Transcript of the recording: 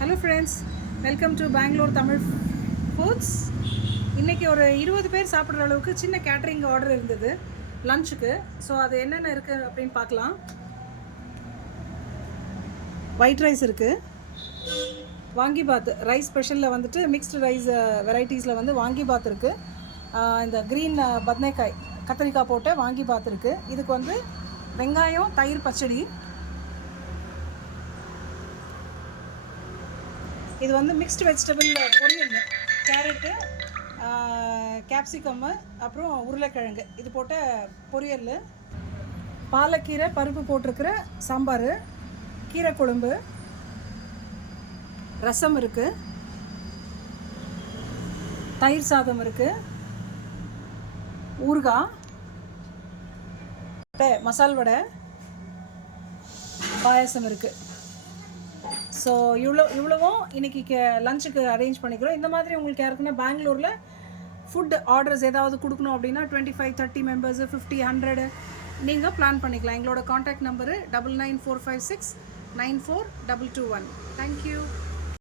Hello friends, welcome to Bangalore Tamil foods. இன்றைக்கி ஒரு 20 பேர் சாப்பிட்ற அளவுக்கு சின்ன கேட்ரிங் ஆர்டர் இருந்தது லஞ்சுக்கு. ஸோ அது என்னென்ன இருக்குது அப்படின்னு பார்க்கலாம். ஒயிட் ரைஸ் இருக்குது, வாங்கிபாத் ரைஸ் ஸ்பெஷலில் வந்துட்டு மிக்ஸ்டு ரைஸ் வெரைட்டிஸில் வந்து வாங்கிபாத் இருக்குது. இந்த க்ரீன் பத்னைக்காய் கத்திரிக்காய் போட்டு வாங்கிபாத் இருக்குது. இதுக்கு வந்து வெங்காயம் தயிர் பச்சடி. இது வந்து மிக்ஸ்டு வெஜிடபிள் பொரியல், கேரட்டு, கேப்சிகம்மு, அப்புறம் உருளைக்கிழங்கு இது போட்ட பொரியல். பாலக்கீரை பருப்பு போட்டிருக்கிற சாம்பார், கீரை குழம்பு, ரசம் இருக்குது, தயிர் சாதம் இருக்குது, ஊறுகாய், மசால் வடை, பாயாசம் இருக்குது. ஸோ இவ்வளவும் இன்றைக்கி லஞ்சுக்கு அரேஞ்ச் பண்ணிக்கிறோம். இந்த மாதிரி உங்களுக்கு யாருக்குன்னா பெங்களூரில் ஃபுட் ஆர்டர்ஸ் ஏதாவது கொடுக்கணும் அப்படின்னா 25-30 மெம்பர்ஸு 50-100 நீங்கள் பிளான் பண்ணிக்கலாம். எங்களோட காண்டாக்ட் நம்பரு 9945694221. தேங்க்யூ.